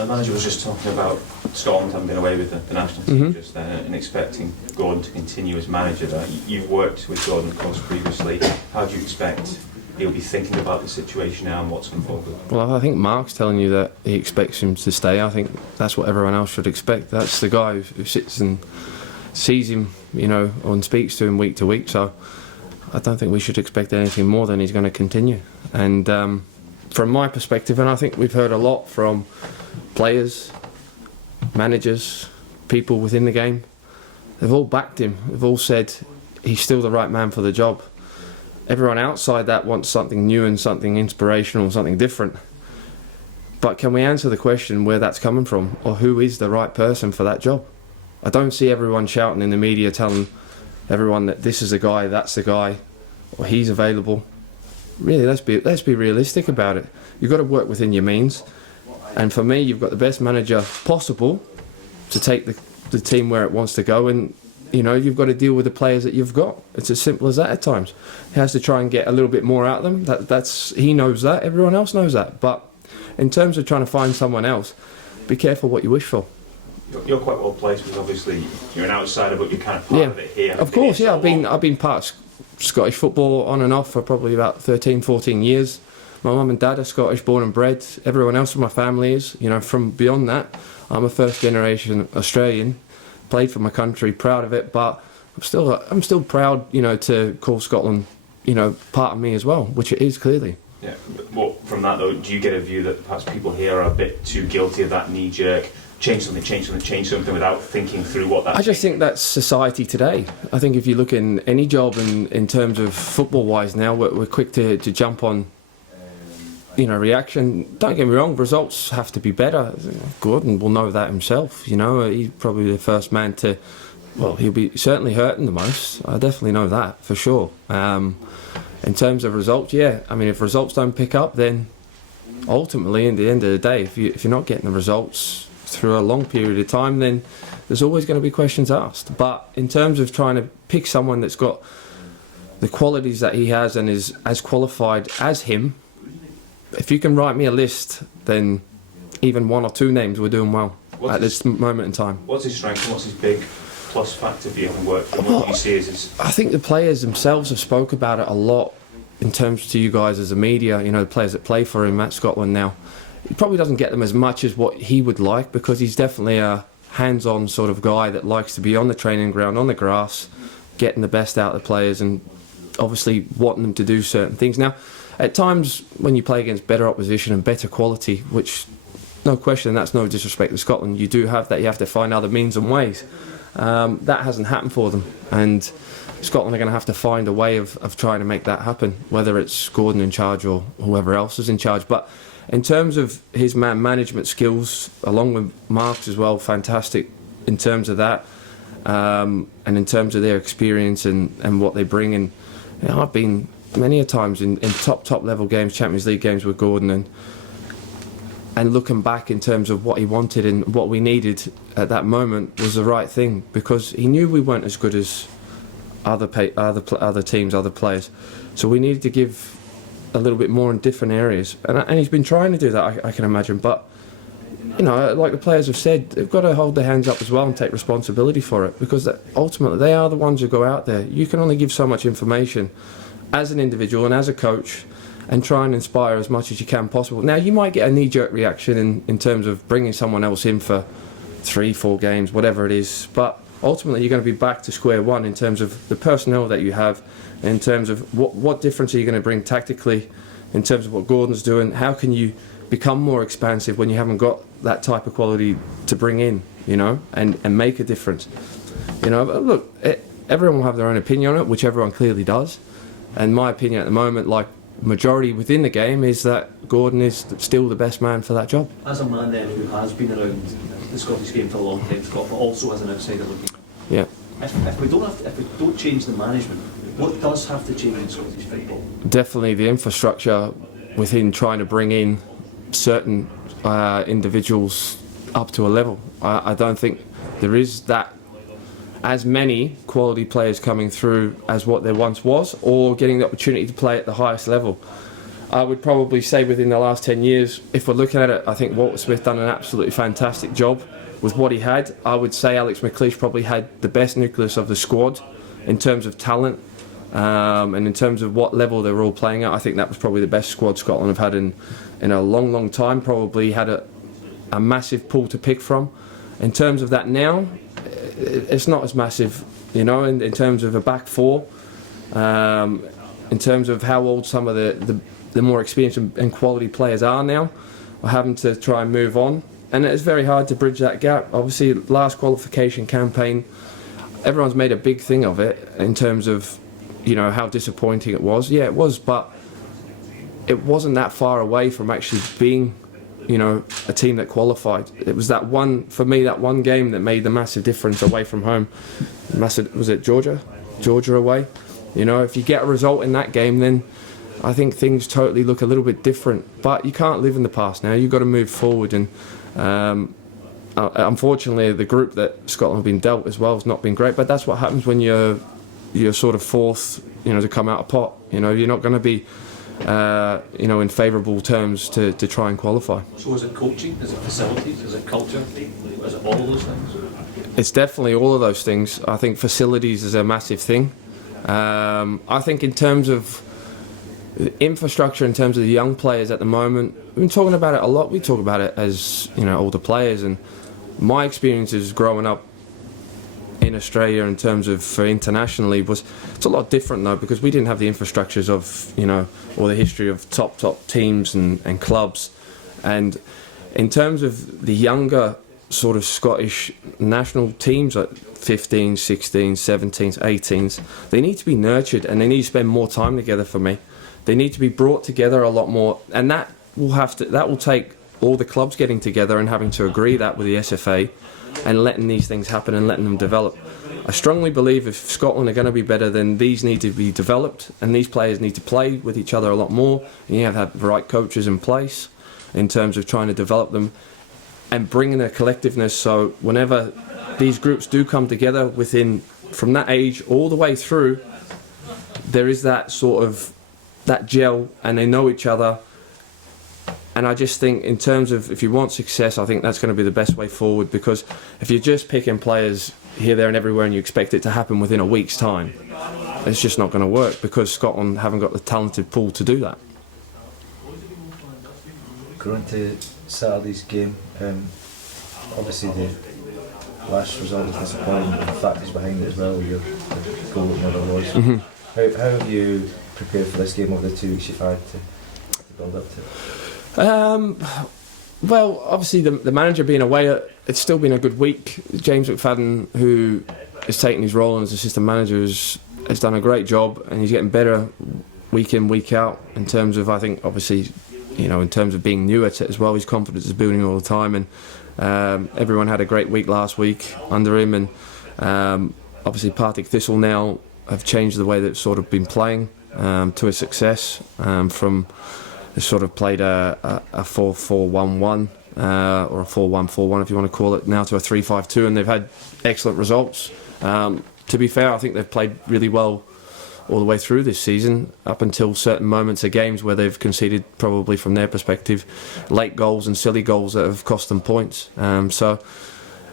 the manager was just talking about Scotland having been away with the national team just then and expecting Gordon to continue as manager there. You've worked with Gordon, of course, previously. How do you expect he'll be thinking about the situation now and what's involved with it? Well, I think Mark's telling you that he expects him to stay. I think that's what everyone else should expect. That's the guy who sits and sees him, and speaks to him week to week. So I don't think we should expect anything more than he's going to continue. And from my perspective, and I think we've heard a lot from players, managers, people within the game, they've all backed him. They've all said he's still the right man for the job. Everyone outside that wants something new and something inspirational, something different. But can we answer the question where that's coming from, or who is the right person for that job? I don't see everyone shouting in the media telling everyone that this is the guy, that's the guy, or he's available. Really, let's be realistic about it. You've got to work within your means. And for me, you've got the best manager possible to take the team where it wants to go, and you've got to deal with the players that you've got. It's as simple as that at times. He has to try and get a little bit more out of them. He knows that, everyone else knows that. But in terms of trying to find someone else, be careful what you wish for. You're quite well placed because obviously you're an outsider, but you're kind of part of it here. Of course, yeah. I've been part of Scottish football on and off for probably about 13, 14 years. My mum and dad are Scottish, born and bred. Everyone else in my family is. From beyond that, I'm a first generation Australian. Played for my country, proud of it. But I'm still proud, to call Scotland, part of me as well, which it is clearly. Yeah. Well, from that though, do you get a view that perhaps people here are a bit too guilty of that knee-jerk? Change something without thinking through what that. I just think that's society today. I think if you look in any job in terms of football-wise now, we're quick to jump on, reaction. Don't get me wrong, results have to be better. Gordon will know that himself. He's probably the first man to. Well, he'll be certainly hurting the most. I definitely know that for sure. In terms of results, yeah. I mean, if results don't pick up, then ultimately, in the end of the day, if you're not getting the results through a long period of time, then there's always going to be questions asked. But in terms of trying to pick someone that's got the qualities that he has and is as qualified as him, if you can write me a list, then even one or two names, we're doing well at this moment in time. What's his strength and what's his big plus factor for you having worked? What do you see as his... I think the players themselves have spoke about it a lot in terms to you guys as a media, the players that play for him at Scotland now. He probably doesn't get them as much as what he would like, because he's definitely a hands-on sort of guy that likes to be on the training ground, on the grass, getting the best out of the players and obviously wanting them to do certain things. Now, at times when you play against better opposition and better quality, which, no question, that's no disrespect to Scotland, you do have that, you have to find other means and ways. That hasn't happened for them, and Scotland are going to have to find a way of trying to make that happen, whether it's Gordon in charge or whoever else is in charge. But in terms of his man management skills, along with Mark's as well, fantastic in terms of that, and in terms of their experience and what they bring. And I've been many a times in top level games, Champions League games with Gordon, and looking back in terms of what he wanted and what we needed at that moment was the right thing, because he knew we weren't as good as other teams, other players. So we needed to give a little bit more in different areas, and he's been trying to do that, I can imagine. But like the players have said, they've got to hold their hands up as well and take responsibility for it, because ultimately they are the ones who go out there. You can only give so much information as an individual and as a coach, and try and inspire as much as you can possible. Now, you might get a knee-jerk reaction in terms of bringing someone else in for 3-4 games, whatever it is, but ultimately you're going to be back to square one in terms of the personnel that you have, in terms of what difference are you going to bring tactically, in terms of what Gordon's doing. How can you become more expansive when you haven't got that type of quality to bring in, and make a difference. But look, everyone will have their own opinion on it, which everyone clearly does. And my opinion at the moment, like majority within the game, is that Gordon is still the best man for that job. As a man then who has been around the Scottish game for a long time, Scott, but also as an outsider looking. Yeah. If we don't change the management, what does have to change in Scottish football? Definitely the infrastructure within trying to bring in certain individuals up to a level. I don't think there is that as many quality players coming through as what there once was, or getting the opportunity to play at the highest level. I would probably say within the last 10 years, if we're looking at it, I think Walter Smith done an absolutely fantastic job with what he had. I would say Alex McLeish probably had the best nucleus of the squad in terms of talent, and in terms of what level they were all playing at. I think that was probably the best squad Scotland have had in a long, long time. Probably had a massive pool to pick from. In terms of that now, it's not as massive, you know, in terms of a back four, in terms of how old some of the more experienced and quality players are now. We're having to try and move on, and it's very hard to bridge that gap. Obviously, last qualification campaign, everyone's made a big thing of it in terms of, you know, how disappointing it was. Yeah, it was, but it wasn't that far away from actually being, you know, a team that qualified. It was that one, for me, that one game that made the massive difference away from home. Was it Georgia? Georgia away. You know, if you get a result in that game, then I think things totally look a little bit different. But you can't live in the past now. You've got to move forward. And unfortunately, the group that Scotland have been dealt as well has not been great. But that's what happens when you're sort of fourth, you know, to come out of pot. You know, you're not going to be, you know, in favourable terms to try and qualify. So is it coaching? Is it facilities? Is it culture? Is it all of those things? It's definitely all of those things. I think facilities is a massive thing. I think in terms of infrastructure, in terms of the young players at the moment, we've been talking about it a lot. We talk about it as, you know, older players, and my experiences growing up in Australia in terms of for internationally it's a lot different though, because we didn't have the infrastructures of, you know, or the history of top teams and clubs. And in terms of the younger sort of Scottish national teams, like 15s, 16s, 17s, 18s, they need to be nurtured and they need to spend more time together for me. They need to be brought together a lot more, and that will take all the clubs getting together and having to agree that with the SFA and letting these things happen and letting them develop. I strongly believe if Scotland are going to be better, then these need to be developed and these players need to play with each other a lot more, and you have to have the right coaches in place in terms of trying to develop them and bringing a collectiveness, so whenever these groups do come together from that age all the way through, there is that sort of that gel and they know each other. And I just think in terms of if you want success, I think that's going to be the best way forward, because if you're just picking players here, there and everywhere and you expect it to happen within a week's time, it's just not going to work, because Scotland haven't got the talented pool to do that. Going to Saturday's game, obviously the last result was disappointing, but the factors behind it as well, your goal never was. Mm-hmm. How have you prepared for this game over the 2 weeks you've had to build up to it? Well, obviously the manager being away, it's still been a good week. James McFadden, who is taking his role as assistant manager, has done a great job, and he's getting better week in, week out in terms of, I think, obviously, you know, in terms of being new at it as well. His confidence is building all the time, and everyone had a great week last week under him, and obviously Partick Thistle now have changed the way they've sort of been playing to a success, from they sort of played a 4-4-1-1 or a 4-1-4-1 if you want to call it, now to a 3-5-2, and they've had excellent results. To be fair, I think they've played really well all the way through this season, up until certain moments of games where they've conceded, probably from their perspective, late goals and silly goals that have cost them points. You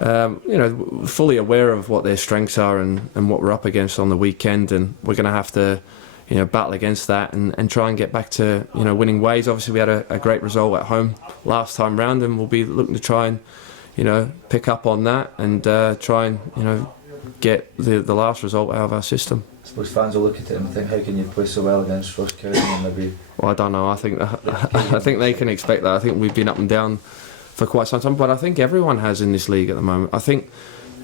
know, fully aware of what their strengths are and what we're up against on the weekend, and we're going to have to, you know, battle against that and try and get back to, you know, winning ways. Obviously, we had a great result at home last time round, and we'll be looking to try and, you know, pick up on that and try and, you know, get the last result out of our system. I suppose fans will look at it and think, how can you play so well against Ross County and maybe... Well, I don't know. I think they can expect that. I think we've been up and down for quite some time, but I think everyone has in this league at the moment. I think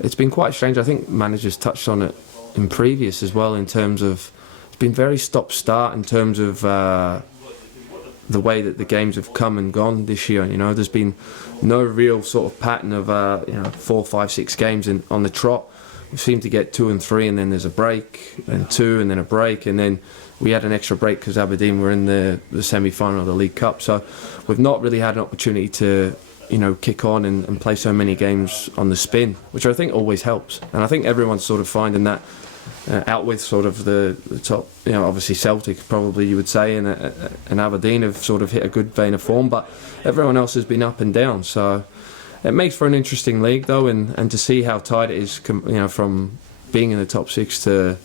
it's been quite strange. I think managers touched on it in previous as well, in terms of it's been very stop-start in terms of the way that the games have come and gone this year. You know, there's been no real sort of pattern of 4, 5, 6 games on the trot. We seem to get 2 and 3, and then there's a break, and 2, and then a break, and then we had an extra break because Aberdeen were in the semi-final of the League Cup. So we've not really had an opportunity to, you know, kick on and play so many games on the spin, which I think always helps. And I think everyone's sort of finding that out with sort of the top, obviously Celtic probably you would say, and Aberdeen have sort of hit a good vein of form, but everyone else has been up and down. So it makes for an interesting league though, and to see how tight it is, from being in the top 6 to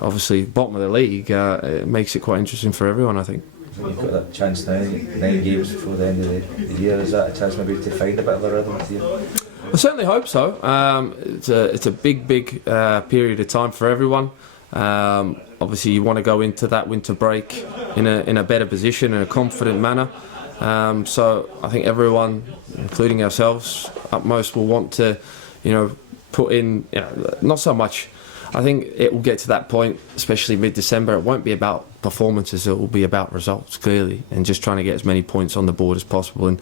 obviously bottom of the league, it makes it quite interesting for everyone, I think. You've got that chance now, 9 games before the end of the year. Is that a chance maybe to find a bit of a rhythm this year? I certainly hope so. It's a big period of time for everyone. Obviously, you want to go into that winter break in a better position, in a confident manner. So I think everyone, including ourselves, utmost will want to, put in, not so much. I think it will get to that point, especially mid-December. It won't be about performances, it will be about results, clearly, and just trying to get as many points on the board as possible and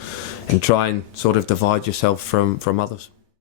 try and sort of divide yourself from others.